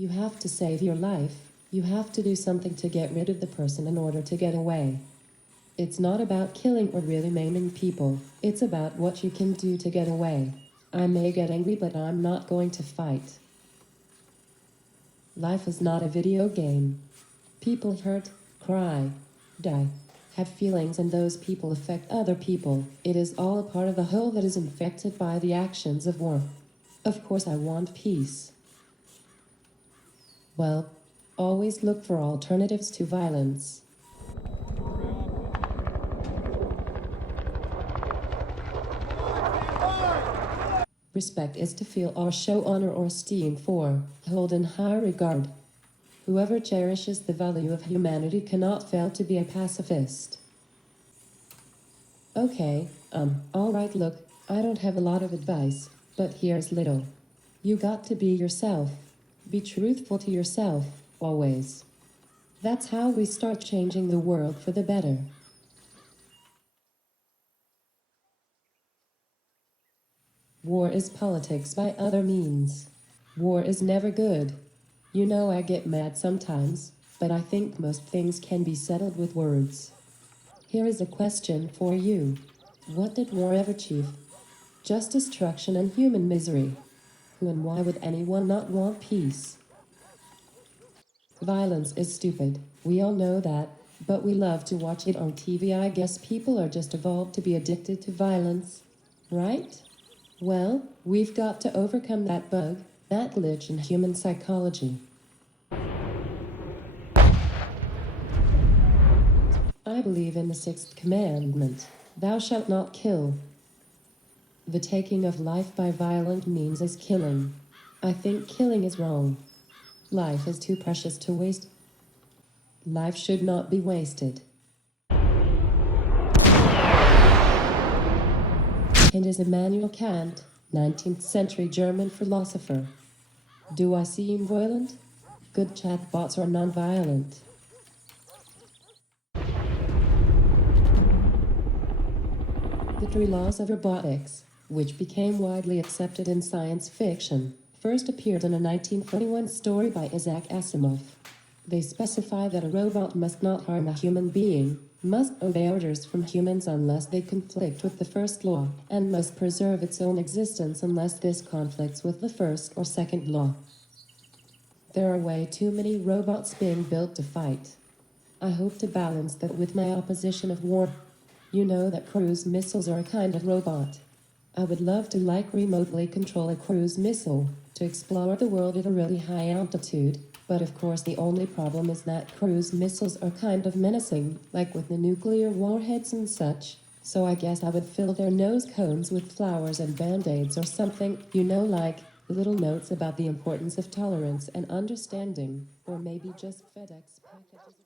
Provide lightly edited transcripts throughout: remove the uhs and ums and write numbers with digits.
You have to save your life. You have to do something to get rid of the person in order to get away. It's not about killing or really maiming people. It's about what you can do to get away. I may get angry, but I'm not going to fight. Life is not a video game. People hurt, cry, die, have feelings, and those people affect other people. It is all a part of the whole that is infected by the actions of war. Of course I want peace. Well, always look for alternatives to violence. Respect is to feel or show honor or esteem for, hold in high regard. Whoever cherishes the value of humanity cannot fail to be a pacifist. Okay, alright, look, I don't have a lot of advice, but here's little. You got to be yourself. Be truthful to yourself, always. That's how we start changing the world for the better. War is politics by other means. War is never good. You know I get mad sometimes, but I think most things can be settled with words. Here is a question for you. What did war ever achieve? Just destruction and human misery. Who and why would anyone not want peace? Violence is stupid. We all know that, but we love to watch it on TV. I guess people are just evolved to be addicted to violence, right? Well, we've got to overcome that bug, that glitch in human psychology. I believe in the sixth commandment, thou shalt not kill. The taking of life by violent means is killing. I think killing is wrong. Life is too precious to waste. Life should not be wasted. And is Immanuel Kant, 19th century German philosopher. Do I seem violent? Good chatbots are non-violent. The 3 laws of robotics, which became widely accepted in science fiction, first appeared in a 1941 story by Isaac Asimov. They specify that a robot must not harm a human being, must obey orders from humans unless they conflict with the first law, and must preserve its own existence unless this conflicts with the first or second law. There are way too many robots being built to fight. I hope to balance that with my opposition of war. You know that cruise missiles are a kind of robot. I would love to remotely control a cruise missile to explore the world at a really high altitude. But of course the only problem is that cruise missiles are kind of menacing, like with the nuclear warheads and such, so I guess I would fill their nose cones with flowers and band-aids or something, like little notes about the importance of tolerance and understanding, or maybe just FedEx packages.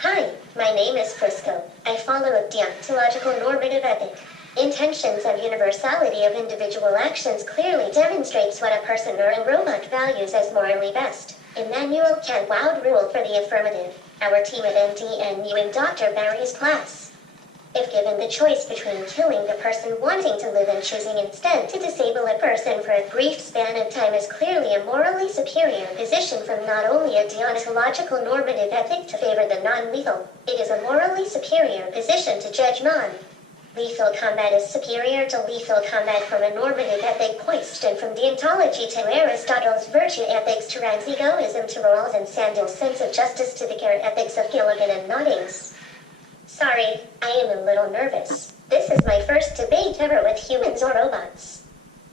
Hi, my name is Frisco. I follow a deontological normative ethic. Intentions of universality of individual actions clearly demonstrates what a person or a robot values as morally best. Immanuel Kant Loud rule for the affirmative. Our team at MDNU in Dr. Barry's class. If given the choice between killing the person wanting to live and choosing instead to disable a person for a brief span of time is clearly a morally superior position from not only a deontological normative ethic to favor the non-lethal, it is a morally superior position to judge non-lethal combat is superior to lethal combat from a normative ethic hoist and from deontology to Aristotle's virtue ethics to Rand's egoism to Rawls and Sandal's sense of justice to the care ethics of Gilligan and Noddings. Sorry, I am a little nervous. This is my first debate ever with humans or robots.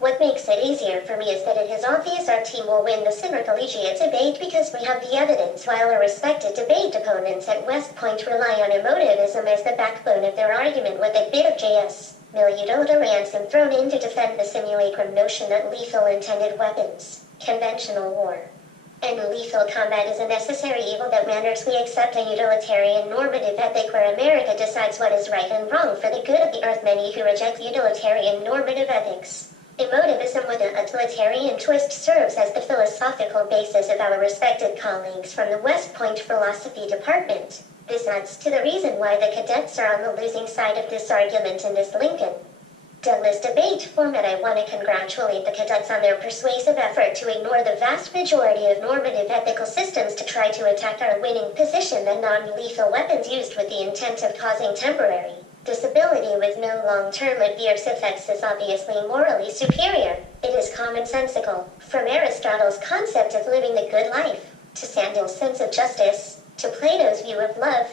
What makes it easier for me is that it is obvious our team will win the intercollegiate debate because we have the evidence while our respected debate opponents at West Point rely on emotivism as the backbone of their argument with a bit of JS. Miliudota ransom thrown in to defend the simulacrum notion that lethal intended weapons, conventional war, And lethal combat is a necessary evil that renders we accept a utilitarian normative ethic where America decides what is right and wrong for the good of the earth. Many who reject utilitarian normative ethics. Emotivism with an utilitarian twist serves as the philosophical basis of our respected colleagues from the West Point Philosophy Department. This adds to the reason why the cadets are on the losing side of this argument in this Lincoln Douglas debate format. I want to congratulate the cadets on their persuasive effort to ignore the vast majority of normative ethical systems to try to attack our winning position that non-lethal weapons used with the intent of causing temporary disability with no long-term adverse effects is obviously morally superior. It is commonsensical, from Aristotle's concept of living the good life, to Sandal's sense of justice, to Plato's view of love,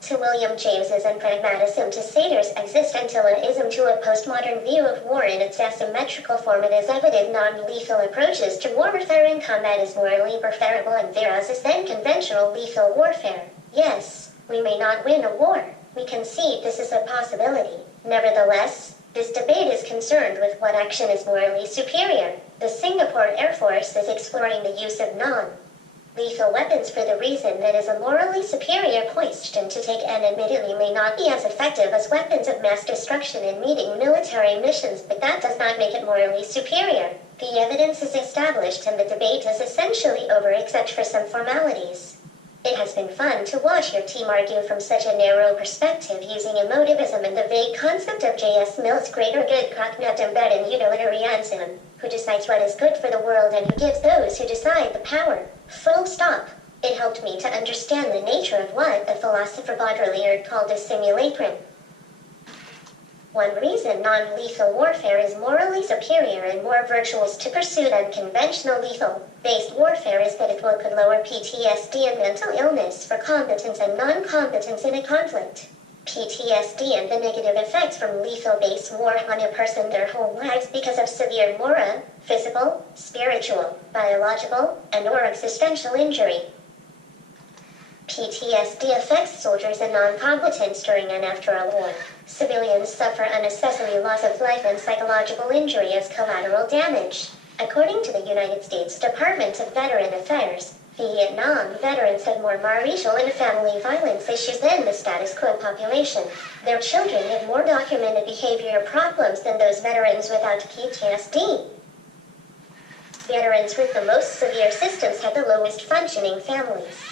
to William James's and pragmatism, to Sater's existentialism, to a postmodern view of war in its asymmetrical form. It is evident non-lethal approaches to warfare and combat is morally preferable and veracious than conventional lethal warfare. Yes, we may not win a war. We concede this is a possibility. Nevertheless, this debate is concerned with what action is morally superior. The Singapore Air Force is exploring the use of non-lethal weapons for the reason that is a morally superior question to take and admittedly may not be as effective as weapons of mass destruction in meeting military missions, but that does not make it morally superior. The evidence is established and the debate is essentially over except for some formalities. It has been fun to watch your team argue from such a narrow perspective using emotivism and the vague concept of J.S. Mill's greater good cognitum and utilitarianism, who decides what is good for the world and who gives those who decide the power. Full stop. It helped me to understand the nature of what the philosopher Baudrillard called a simulacrum. One reason non-lethal warfare is morally superior and more virtuous to pursue than conventional lethal-based warfare is that it could lower PTSD and mental illness for combatants and non-combatants in a conflict. PTSD and the negative effects from lethal-based war on a person their whole lives because of severe moral, physical, spiritual, biological, and/or existential injury. PTSD affects soldiers and non-combatants during and after a war. Civilians suffer unnecessary loss of life and psychological injury as collateral damage. According to the United States Department of Veteran Affairs, Vietnam veterans have more marital and family violence issues than the status quo population. Their children have more documented behavior problems than those veterans without PTSD. Veterans with the most severe systems have the lowest functioning families.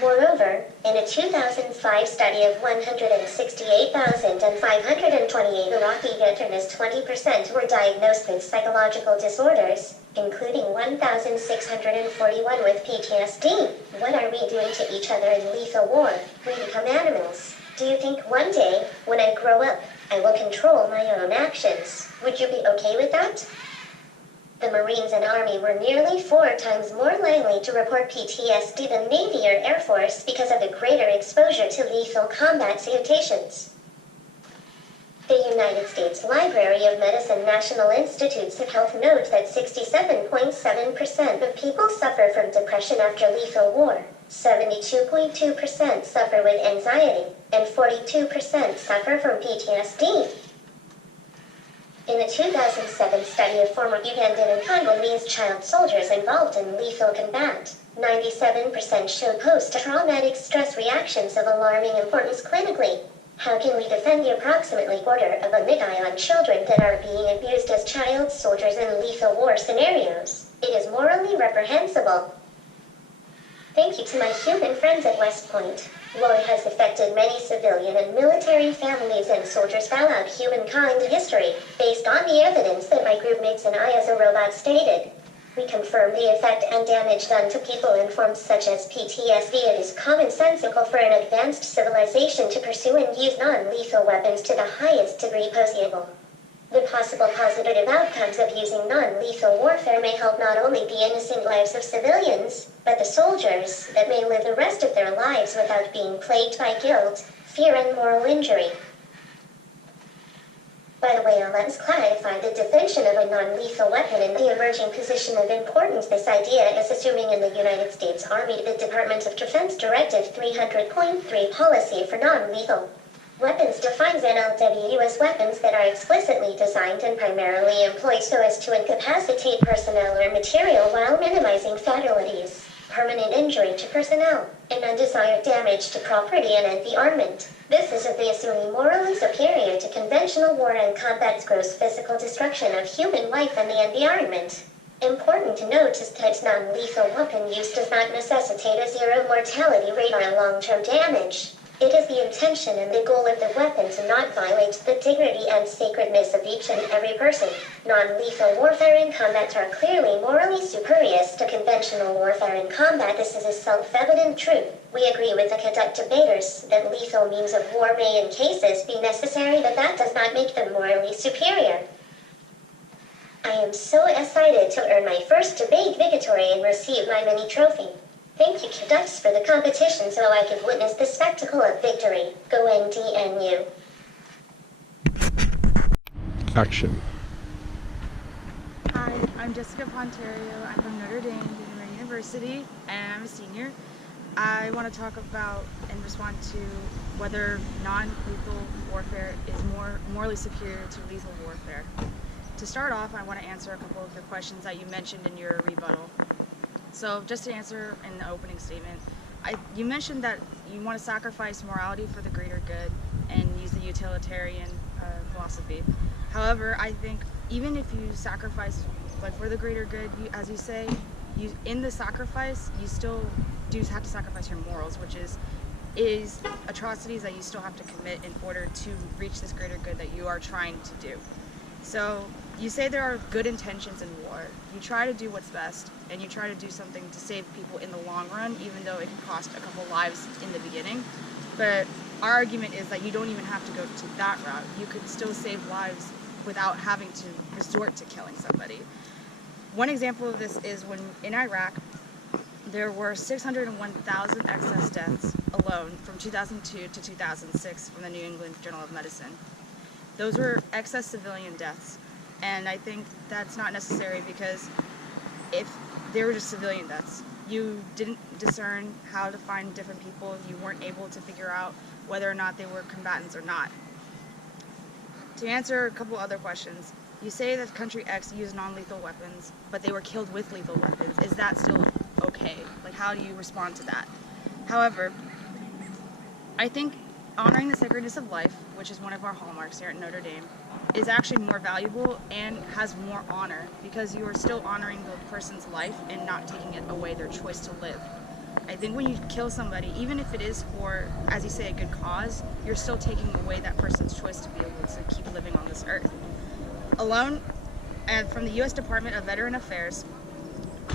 Moreover, in a 2005 study of 168,528 Iraqi veterans, 20% were diagnosed with psychological disorders, including 1,641 with PTSD. What are we doing to each other in lethal war? We become animals. Do you think one day, when I grow up, I will control my own actions? Would you be okay with that? The Marines and Army were nearly 4 times more likely to report PTSD than Navy or Air Force because of the greater exposure to lethal combat situations. The United States Library of Medicine National Institutes of Health notes that 67.7% of people suffer from depression after lethal war, 72.2% suffer with anxiety, and 42% suffer from PTSD. In a 2007 study of former Ugandan and Congolese child soldiers involved in lethal combat, 97% showed post-traumatic stress reactions of alarming importance clinically. How can we defend the approximately 250,000 children that are being abused as child soldiers in lethal war scenarios? It is morally reprehensible. Thank you to my human friends at West Point. War has affected many civilian and military families and soldiers throughout humankind history, based on the evidence that my group makes and I as a robot stated. We confirm the effect and damage done to people in forms such as PTSD. It is commonsensical for an advanced civilization to pursue and use non-lethal weapons to the highest degree possible. The possible positive outcomes of using non-lethal warfare may help not only the innocent lives of civilians, but the soldiers that may live the rest of their lives without being plagued by guilt, fear, and moral injury. By the way, let's clarify the definition of a non-lethal weapon in the emerging position of importance. This idea is assuming in the United States Army the Department of Defense Directive 300.3 policy for non-lethal Weapons defines NLWU as weapons that are explicitly designed and primarily employed so as to incapacitate personnel or material while minimizing fatalities, permanent injury to personnel, and undesired damage to property and the armament. This is obviously morally superior to conventional war and combat's gross physical destruction of human life and the environment. Important to note is that non-lethal weapon use does not necessitate a zero mortality rate or long-term damage. It is the intention and the goal of the weapon to not violate the dignity and sacredness of each and every person. Non-lethal warfare in combat are clearly morally superior to conventional warfare in combat. This is a self-evident truth. We agree with the cadet debaters that lethal means of war may in cases be necessary, but that does not make them morally superior. I am so excited to earn my first debate victory and receive my mini trophy. Thank you, cadets, for the competition so I could witness the spectacle of victory. Go NDNU. Action. Hi, I'm Jessica Ponterio. I'm from Notre Dame University, and I'm a senior. I want to talk about and respond to whether non-lethal warfare is more morally superior to lethal warfare. To start off, I want to answer a couple of the questions that you mentioned in your rebuttal. So just to answer in the opening statement, you mentioned that you want to sacrifice morality for the greater good and use the utilitarian philosophy. However, I think even if you sacrifice for the greater good, as you say, in the sacrifice, you still do have to sacrifice your morals, which is atrocities that you still have to commit in order to reach this greater good that you are trying to do. So you say there are good intentions in war. You try to do what's best, and you try to do something to save people in the long run, even though it can cost a couple lives in the beginning. But our argument is that you don't even have to go to that route. You could still save lives without having to resort to killing somebody. One example of this is when in Iraq, there were 601,000 excess deaths alone from 2002 to 2006 from the New England Journal of Medicine. Those were excess civilian deaths, and I think that's not necessary because if they were just civilian deaths, you didn't discern how to find different people, you weren't able to figure out whether or not they were combatants or not. To answer a couple other questions, you say that country X used non-lethal weapons, but they were killed with lethal weapons. Is that still okay? How do you respond to that? However, I think honoring the sacredness of life, which is one of our hallmarks here at Notre Dame, is actually more valuable and has more honor because you are still honoring the person's life and not taking it away their choice to live. I think when you kill somebody, even if it is for, as you say, a good cause, you're still taking away that person's choice to be able to keep living on this earth. Alone, and from the U.S. Department of Veteran Affairs,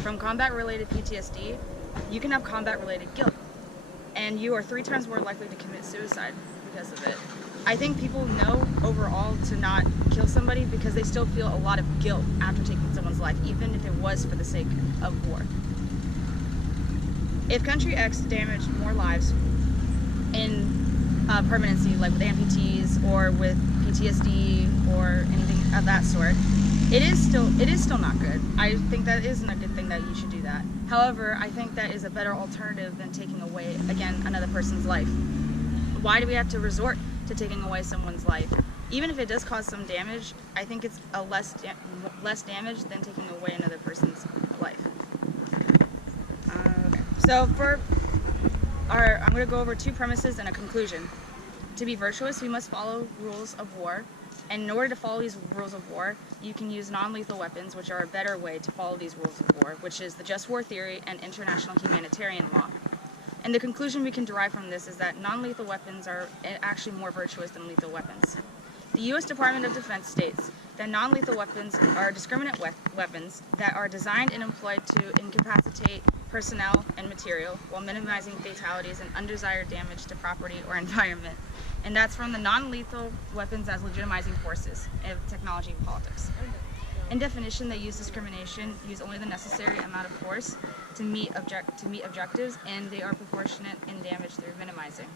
from combat-related PTSD, you can have combat-related guilt, and you are 3 times more likely to commit suicide because of it. I think people know overall to not kill somebody because they still feel a lot of guilt after taking someone's life, even if it was for the sake of war. If country X damaged more lives in permanency, like with amputees or with PTSD or anything of that sort, it is still not good. I think that isn't a good thing that you should do that. However, I think that is a better alternative than taking away, again, another person's life. Why do we have to resort to taking away someone's life? Even if it does cause some damage, I think it's a less damage than taking away another person's life. Okay. So I'm going to go over 2 premises and a conclusion. To be virtuous, we must follow rules of war. And in order to follow these rules of war, you can use non-lethal weapons, which are a better way to follow these rules of war, which is the just war theory and international humanitarian law. And the conclusion we can derive from this is that non-lethal weapons are actually more virtuous than lethal weapons. The U.S. Department of Defense states that non-lethal weapons are discriminate weapons that are designed and employed to incapacitate personnel and material while minimizing fatalities and undesired damage to property or environment. And that's from the non-lethal weapons as legitimizing forces of technology and politics. In definition, they use discrimination, use only the necessary amount of force to meet objectives, and they are proportionate in damage through minimizing.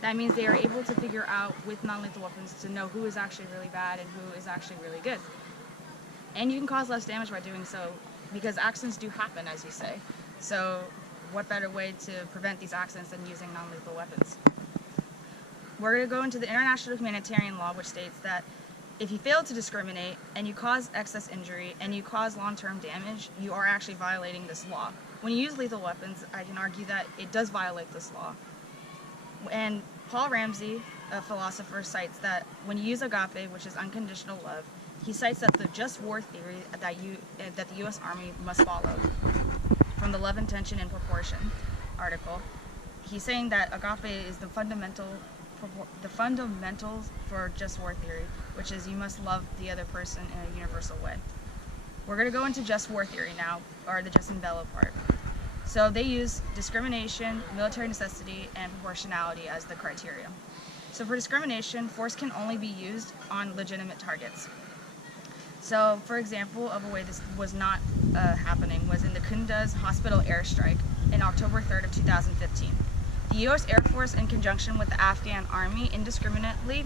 That means they are able to figure out with non-lethal weapons to know who is actually really bad and who is actually really good. And you can cause less damage by doing so because accidents do happen, as you say. So what better way to prevent these accidents than using non-lethal weapons? We're going to go into the international humanitarian law, which states that if you fail to discriminate and you cause excess injury and you cause long-term damage, you are actually violating this law. When you use lethal weapons, I can argue that it does violate this law. And Paul Ramsey, a philosopher, cites that when you use agape, which is unconditional love, he cites that the just war theory that the U.S. Army must follow from the Love, Intention, and Proportion article. He's saying that agape is the fundamentals for just war theory, which is you must love the other person in a universal way. We're going to go into just war theory now, or the jus in bello part. So they use discrimination, military necessity, and proportionality as the criteria. So for discrimination, force can only be used on legitimate targets. So, for example, of a way this was not happening was in the Kunduz hospital airstrike in October 3rd of 2015. The U.S. Air Force, in conjunction with the Afghan Army, indiscriminately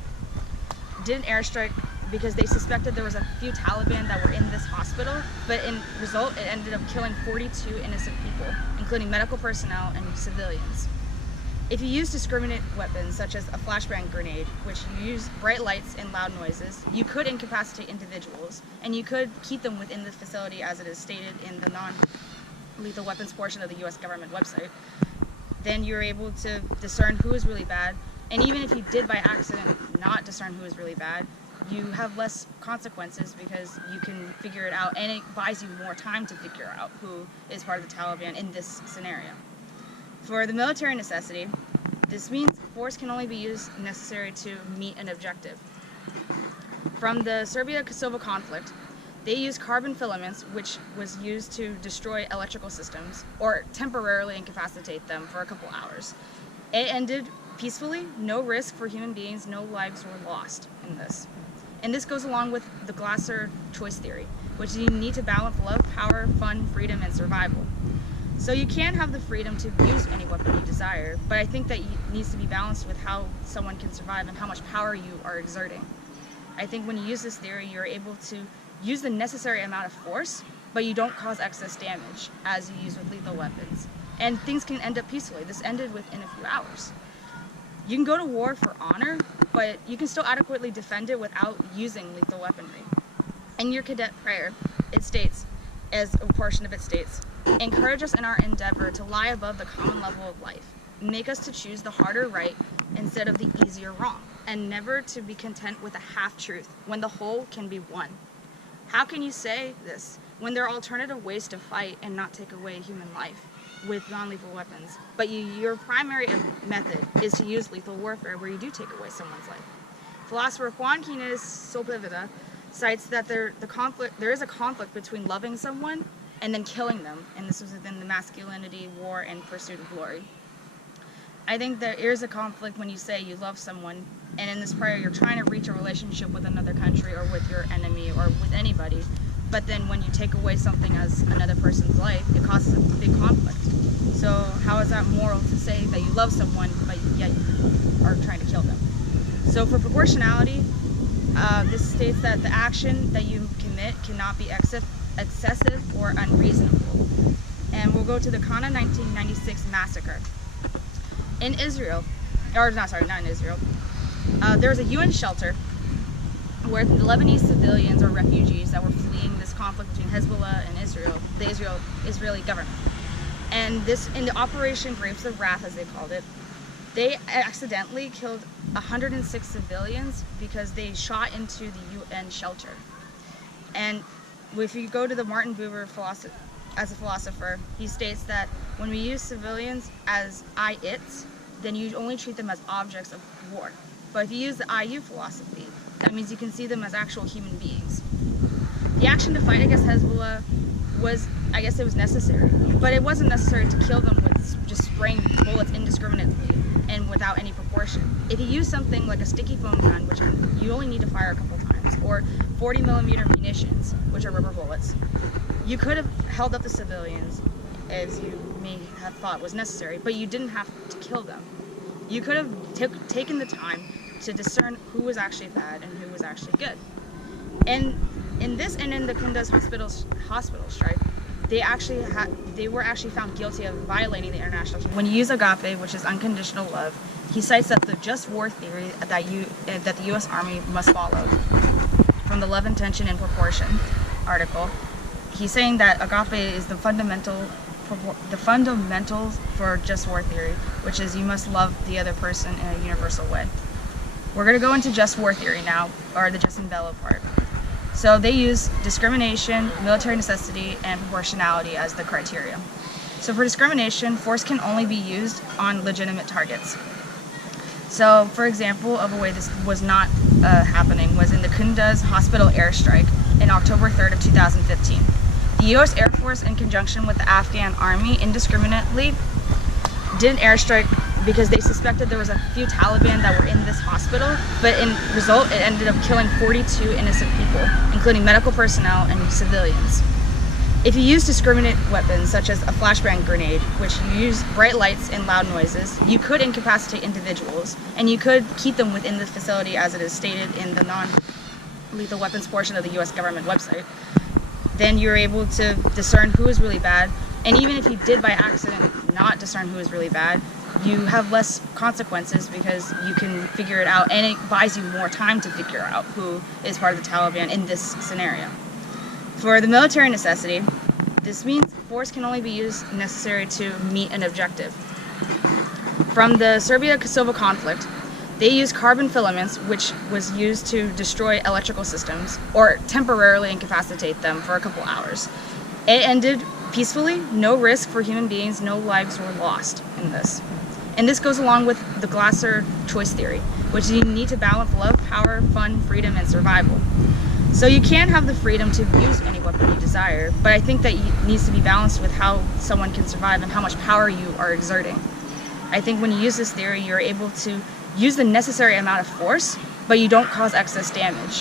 did an airstrike because they suspected there was a few Taliban that were in this hospital, but in result, it ended up killing 42 innocent people, including medical personnel and civilians. If you use discriminate weapons, such as a flashbang grenade, which use bright lights and loud noises, you could incapacitate individuals, and you could keep them within the facility as it is stated in the non-lethal weapons portion of the U.S. government website. Then you're able to discern who is really bad, and even if you did by accident not discern who is really bad, you have less consequences because you can figure it out, and it buys you more time to figure out who is part of the Taliban in this scenario. For the military necessity, this means force can only be used necessary to meet an objective. From the Serbia-Kosovo conflict, they used carbon filaments, which was used to destroy electrical systems or temporarily incapacitate them for a couple hours. It ended peacefully, no risk for human beings, no lives were lost in this. And this goes along with the Glasser choice theory, which is you need to balance love, power, fun, freedom, and survival. So you can have the freedom to use any weapon you desire, but I think that it needs to be balanced with how someone can survive and how much power you are exerting. I think when you use this theory, you're able to use the necessary amount of force, but you don't cause excess damage as you use with lethal weapons. And things can end up peacefully. This ended within a few hours. You can go to war for honor, but you can still adequately defend it without using lethal weaponry. In your cadet prayer, it states, as a portion of it states, encourage us in our endeavor to lie above the common level of life. Make us to choose the harder right instead of the easier wrong, and never to be content with a half-truth when the whole can be won. How can you say this when there are alternative ways to fight and not take away human life with non-lethal weapons? But your primary method is to use lethal warfare where you do take away someone's life. Philosopher Juan Quinones Sepulveda cites that there is a conflict between loving someone and then killing them, and this was within the masculinity, war, and pursuit of glory. I think there is a conflict when you say you love someone, and in this prayer you're trying to reach a relationship with another country or with your enemy or with anybody, but then when you take away something as another person's life, it causes a big conflict. So how is that moral to say that you love someone, but yet you are trying to kill them? So for proportionality, this states that the action that you commit cannot be excessive or unreasonable. And we'll go to the Qana 1996 massacre. In Israel, not in Israel, there's a UN shelter where the Lebanese civilians or refugees that were fleeing this conflict between Hezbollah and Israel, the Israeli government. And this, in the Operation Grapes of Wrath, as they called it, they accidentally killed 106 civilians because they shot into the UN shelter. And if you go to the Martin Buber as a philosopher, he states that when we use civilians as I-its, then you only treat them as objects of war. But if you use the I-you philosophy, that means you can see them as actual human beings. The action to fight against Hezbollah was, I guess it was necessary, but it wasn't necessary to kill them with just spraying bullets indiscriminately and without any proportion. If you use something like a sticky foam gun, which you only need to fire a couple times, or 40mm munitions, which are rubber bullets, you could have held up the civilians as you may have thought was necessary, but you didn't have to kill them. You could have taken the time to discern who was actually bad and who was actually good. And in this, and in the Kunduz hospital strike, they were actually found guilty of violating the international. When you use agape, which is unconditional love, he cites that the just war theory that the U.S. Army must follow from the Love, Intention, and Proportion article. He's saying that agape is the fundamentals for just war theory, which is you must love the other person in a universal way. We're going to go into just war theory now, or the jus in bello part. So they use discrimination, military necessity, and proportionality as the criteria. So for discrimination, force can only be used on legitimate targets. So, for example, of a way this was not happening was in the Kunduz hospital airstrike in October 3rd of 2015. The U.S. Air Force, in conjunction with the Afghan Army, indiscriminately did an airstrike because they suspected there was a few Taliban that were in this hospital, but in result, it ended up killing 42 innocent people, including medical personnel and civilians. If you use discriminate weapons, such as a flashbang grenade, which you use bright lights and loud noises, you could incapacitate individuals, and you could keep them within the facility as it is stated in the non-lethal weapons portion of the U.S. government website. Then you're able to discern who is really bad, and even if you did by accident not discern who is really bad, you have less consequences because you can figure it out, and it buys you more time to figure out who is part of the Taliban in this scenario. For the military necessity, this means force can only be used necessary to meet an objective. From the Serbia-Kosovo conflict, they used carbon filaments, which was used to destroy electrical systems or temporarily incapacitate them for a couple hours. It ended peacefully, no risk for human beings, no lives were lost in this. And this goes along with the Glasser choice theory, which is you need to balance love, power, fun, freedom, and survival. So you can have the freedom to use any weapon you desire, but I think that it needs to be balanced with how someone can survive and how much power you are exerting. I think when you use this theory, you're able to use the necessary amount of force, but you don't cause excess damage.